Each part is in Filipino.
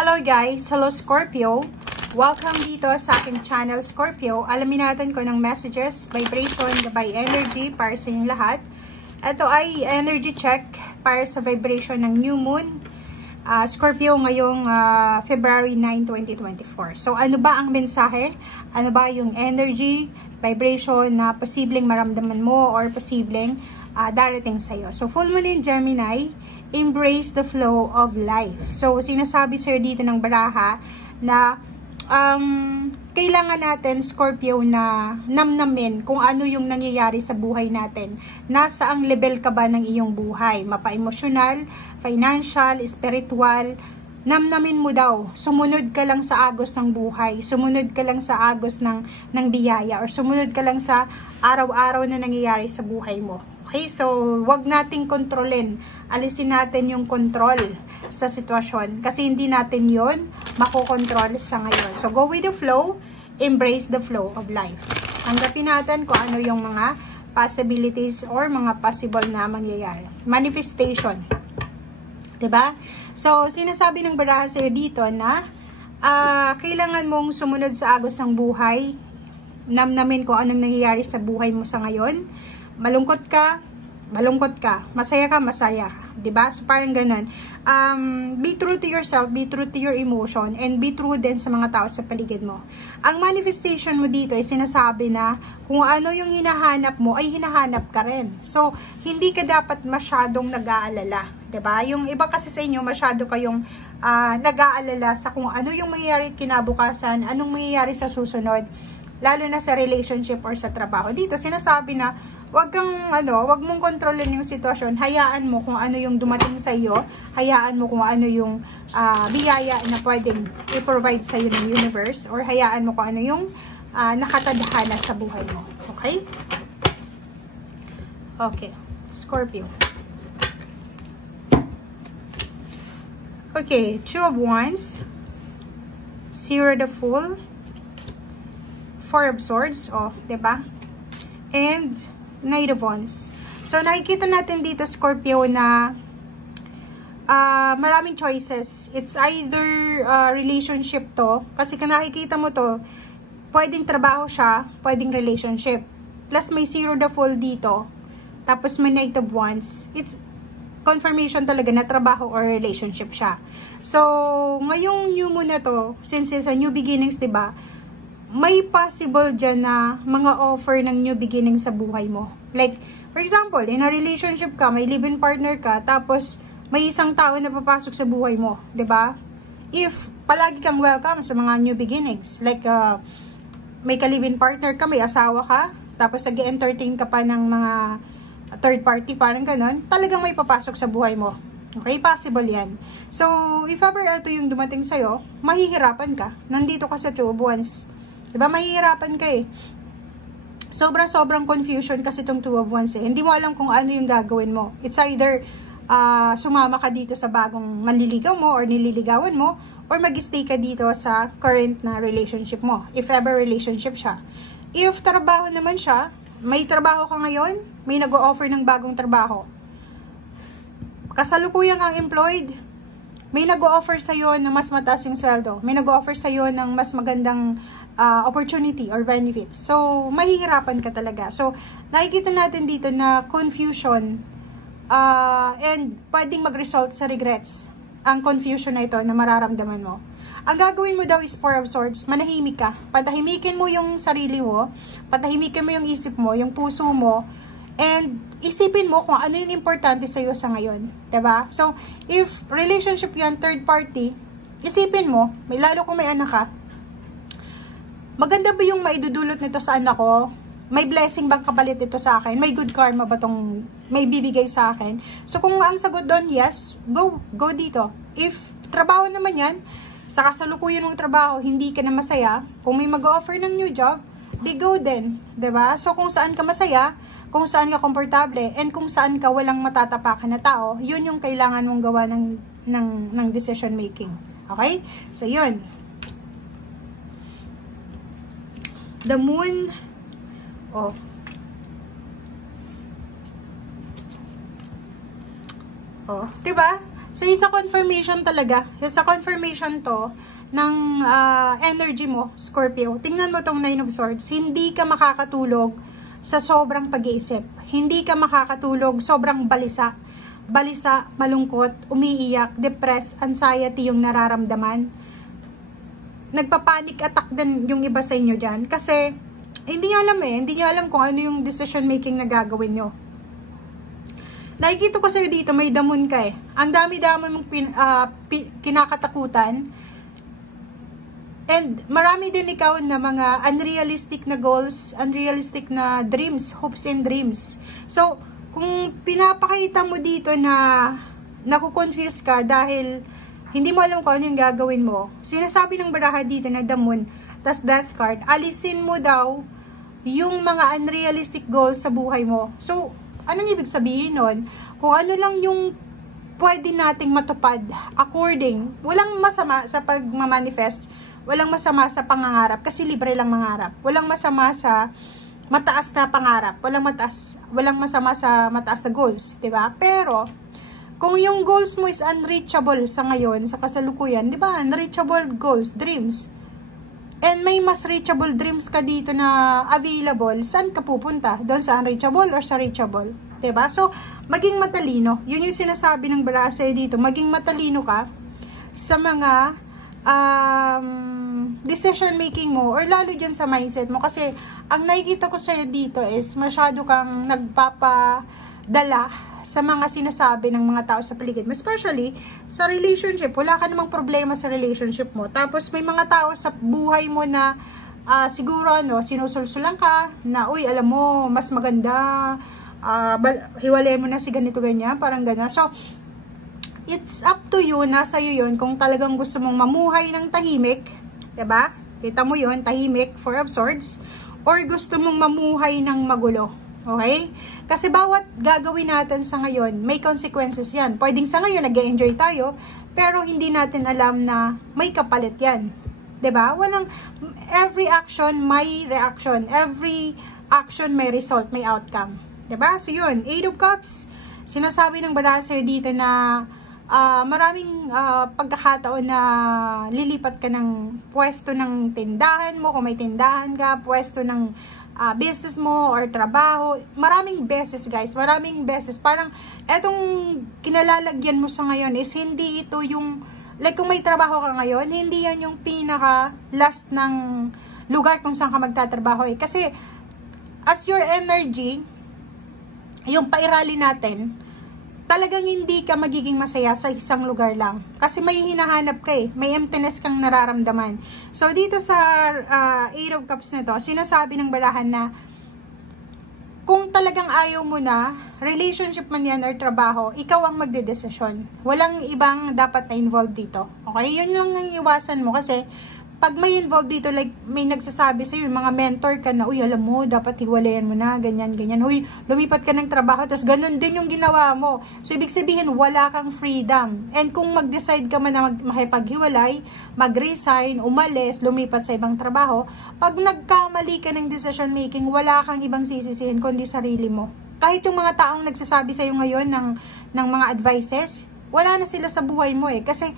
Hello guys! Hello Scorpio! Welcome dito sa aking channel Scorpio. Alamin natin kung anong messages, vibration, by energy para sa inyong lahat. Ito ay energy check para sa vibration ng New Moon. Scorpio ngayong February 9, 2024. So ano ba ang mensahe? Ano ba yung energy, vibration na posibleng maramdaman mo or posibleng darating sa'yo? So full moon in Gemini, embrace the flow of life. So sinasabi sir dito ng baraha na kailangan natin, Scorpio, na namnamin kung ano yung nangyayari sa buhay natin. Nasa ang level ka ba ng iyong buhay? Mapa-emosyonal, financial, spiritual. Namnamin mo daw. Sumunod ka lang sa agos ng buhay. Sumunod ka lang sa agos ng biyaya. Or sumunod ka lang sa araw-araw na nangyayari sa buhay mo. Okay? So, wag nating kontrolin. Alisin natin yung control sa sitwasyon. Kasi hindi natin yon makokontrol sa ngayon. So, go with the flow. Embrace the flow of life. Tanggapin natin kung ano yung mga possibilities or mga possible na mangyayari. Manifestation. Diba? So, sinasabi ng baraha sa'yo dito na kailangan mong sumunod sa agos ng buhay. Namnamin kung anong nangyayari sa buhay mo sa ngayon. Malungkot ka, malungkot ka. Masaya ka, masaya. Diba? So, parang ganun. Be true to yourself, be true to your emotion, and be true din sa mga tao sa paligid mo. Ang manifestation mo dito ay sinasabi na kung ano yung hinahanap mo, ay hinahanap ka rin. So, hindi ka dapat masyadong nag-aalala. Diba? Yung iba kasi sa inyo, masyado kayong nag-aalala sa kung ano yung mangyayari kinabukasan, anong mangyayari sa susunod, lalo na sa relationship or sa trabaho. Dito, sinasabi na wag mong kontrolin yung sitwasyon. Hayaan mo kung ano yung dumating sa iyo. Hayaan mo kung ano yung biyaya na pwedeng i-provide sa iyo ng universe, or hayaan mo kung ano yung nakatadhana sa buhay mo. Okay? Okay. Scorpio. Okay, Two of Wands, Zero the Fool, Four of Swords, diba? And Knight of Wands. So, nakikita natin dito, Scorpio, na maraming choices. It's either relationship to, kasi kung nakikita mo to, pwedeng trabaho siya, pwedeng relationship. Plus, may Zero the Fool dito. Tapos, may Knight of Wands. It's confirmation talaga na trabaho or relationship siya. So, ngayong new moon na to, since it's a new beginnings, diba? May possible dyan na mga offer ng new beginning sa buhay mo. Like, for example, in a relationship ka, may live-in partner ka, tapos may isang tao na papasok sa buhay mo, 'di ba? If palagi kang welcome sa mga new beginnings, like may ka-live-in partner ka, may asawa ka, tapos nag-entertain ka pa ng mga third party, parang ganun, talagang may papasok sa buhay mo. Okay? Possible yan. So, if ever ito yung dumating sa'yo, mahihirapan ka. Nandito ka sa Two of Wands. Diba, mahihirapan ka eh. Sobrang confusion kasi itong Two of Wands eh. Hindi mo alam kung ano yung gagawin mo. It's either sumama ka dito sa bagong manliligaw mo or nililigawan mo, or mag-stay ka dito sa current na relationship mo. If ever relationship siya. If trabaho naman siya, may trabaho ka ngayon, may nag-o-offer ng bagong trabaho. Kasalukuyang ang employed, may nag-o-offer sa'yo na mas mataas yung sweldo. May nag-o-offer sa'yo ng mas magandang opportunity or benefits. So, mahihirapan ka talaga. So, nakikita natin dito na confusion and pwedeng mag-result sa regrets ang confusion na ito na mararamdaman mo. Ang gagawin mo daw is Four of Swords. Manahimik ka. Patahimikin mo yung sarili mo, patahimikin mo yung isip mo, yung puso mo, and isipin mo kung ano yung importante sa iyo sa ngayon. Diba? So, if relationship yan, third party, isipin mo, lalo kung may anak ka, maganda ba yung maidudulot nito sa anak ko? May blessing bang kapalit ito sa akin? May good karma ba itong may bibigay sa akin? So, kung ang sagot doon, yes, go dito. If trabaho naman yan, sa kasalukuyan mong trabaho, hindi ka na masaya, kung may mag-offer ng new job, di go din. Diba? So, kung saan ka masaya, kung saan ka komportable, and kung saan ka walang matatapakan na tao, yun yung kailangan mong gawa ng decision making. Okay? So, yun. The Moon, diba? So, isa confirmation talaga. Isa confirmation to ng energy mo, Scorpio. Tingnan mo tong Nine of Swords. Hindi ka makakatulog sa sobrang pag-iisip. Hindi ka makakatulog, sobrang balisa. Balisa, malungkot, umiiyak, depressed, anxiety yung nararamdaman. Nagpa-panic attack din yung iba sa inyo dyan. Kasi, hindi nyo alam hindi nyo alam kung ano yung decision making na gagawin nyo. Nakikita ko sa'yo dito, may damon ka Ang dami-dami mong kinakatakutan. And marami din ikaw na mga unrealistic na goals, unrealistic na dreams, hopes and dreams. So, kung pinapakita mo dito na nakukonfuse ka dahil hindi mo alam kung ano yung gagawin mo, sinasabi ng baraha dito na damon, tas death card, alisin mo daw yung mga unrealistic goals sa buhay mo. So, anong ibig sabihin nun? Kung ano lang yung pwede nating matupad according, walang masama sa pagmamanifest, walang masama sa pangangarap, kasi libre lang mangarap. Walang masama sa mataas na pangarap, walang masama sa mataas na goals, 'di ba? Pero kung yung goals mo is unreachable sa ngayon, sa kasalukuyan, 'di ba? Unreachable goals, dreams. And may mas reachable dreams ka dito na available, saan ka pupunta? Doon sa unreachable or sa reachable? 'Di ba? So, maging matalino. Yun yung sinasabi ng baraha dito. Maging matalino ka sa mga decision making mo or lalo dyan sa mindset mo. Kasi, ang nakikita ko sa'yo dito is masyado kang nagpapadala sa mga sinasabi ng mga tao sa paligid mo. Especially, sa relationship. Wala ka namang problema sa relationship mo. Tapos, may mga tao sa buhay mo na siguro, sinusulsulan ka na, uy, alam mo, mas maganda, hiwalayan mo na si ganito, ganyan, parang ganyan. So, it's up to you, nasa iyo yun, kung talagang gusto mong mamuhay ng tahimik, diba? Kita mo yun, tahimik, Four of Swords, or gusto mong mamuhay ng magulo. Okay? Kasi bawat gagawin natin sa ngayon, may consequences yan. Pwedeng sa ngayon, nag-enjoy tayo, pero hindi natin alam na may kapalit yan. Diba? Every action may reaction. Every action may result, may outcome. Diba? So yun, Eight of Cups, sinasabi ng baraha sa'yo dito na maraming pagkakataon na lilipat ka ng pwesto ng tindahan mo, kung may tindahan ka, pwesto ng business mo or trabaho. Maraming beses, guys, maraming beses. Parang etong kinalalagyan mo sa ngayon is hindi ito yung, like kung may trabaho ka ngayon, hindi yan yung pinaka last ng lugar kung saan ka magtatrabaho Kasi as your energy, yung pairali natin, talagang hindi ka magiging masaya sa isang lugar lang. Kasi may hinahanap ka may emptiness kang nararamdaman. So, dito sa Eight of Cups na to, sinasabi ng barahan na kung talagang ayaw mo na, relationship man yan or trabaho, ikaw ang magdedesisyon. Walang ibang dapat na involved dito. Okay? Yun lang ang iwasan mo kasi pag may involved dito, like may nagsasabi sa'yo, yung mga mentor ka na, uy, alam mo, dapat hiwalayan mo na, ganyan, ganyan. Uy, lumipat ka ng trabaho, tapos ganun din yung ginawa mo. So, ibig sabihin, wala kang freedom. And kung mag-decide ka man na makipaghiwalay, mag-resign, umalis, lumipat sa ibang trabaho, pag nagkamali ka ng decision making, wala kang ibang sisisihin kundi sarili mo. Kahit yung mga taong nagsasabi sa'yo ngayon ng mga advices, wala na sila sa buhay mo kasi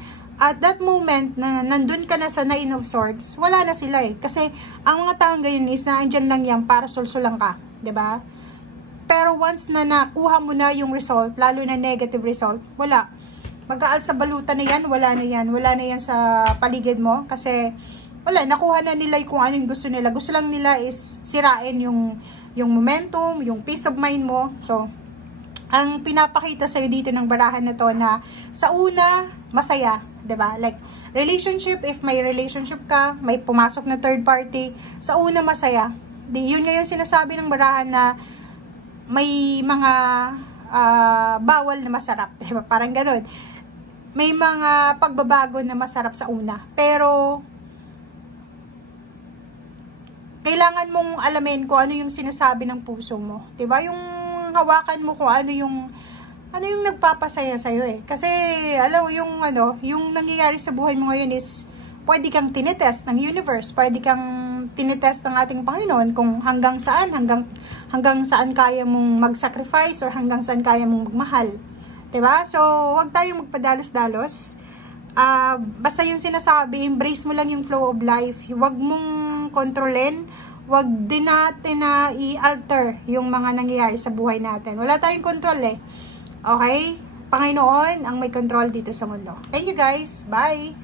at that moment na nandun ka na sa Nine of Swords, wala na sila Kasi ang mga taong ganyan is naandyan lang yan para sulsulang ka, 'di ba? Pero once na nakuha mo na yung result, lalo na negative result, wala. Mag-aal sa balutan na yan, wala na yan. Wala na yan sa paligid mo kasi wala, nakuha na nila kung anong gusto nila. Gusto lang nila is sirain yung momentum, yung peace of mind mo. So, ang pinapakita sa'yo dito ng barahan na to na sa una, masaya. 'Di ba? Like, relationship, if may relationship ka, may pumasok na third party, sa una masaya. Yun ngayon sinasabi ng barahan na may mga bawal na masarap. 'Di ba? Parang gano'n. May mga pagbabago na masarap sa una. Pero, kailangan mong alamin kung ano yung sinasabi ng puso mo. 'Di ba? Yung hawakan mo kung ano yung nagpapasaya sa'yo Kasi, alam mo, yung nangyayari sa buhay mo ngayon is, pwede kang tinitest ng universe, pwede kang tinitest ng ating Panginoon kung hanggang saan kaya mong mag-sacrifice or hanggang saan kaya mong magmahal. Diba? So, wag tayong magpadalos-dalos. Basta yung sinasabi, embrace mo lang yung flow of life. Wag mong kontrolin. Wag din natin na i-alter yung mga nangyayari sa buhay natin. Wala tayong control eh. Okay? Panginoon ang may control dito sa mundo. Thank you guys. Bye!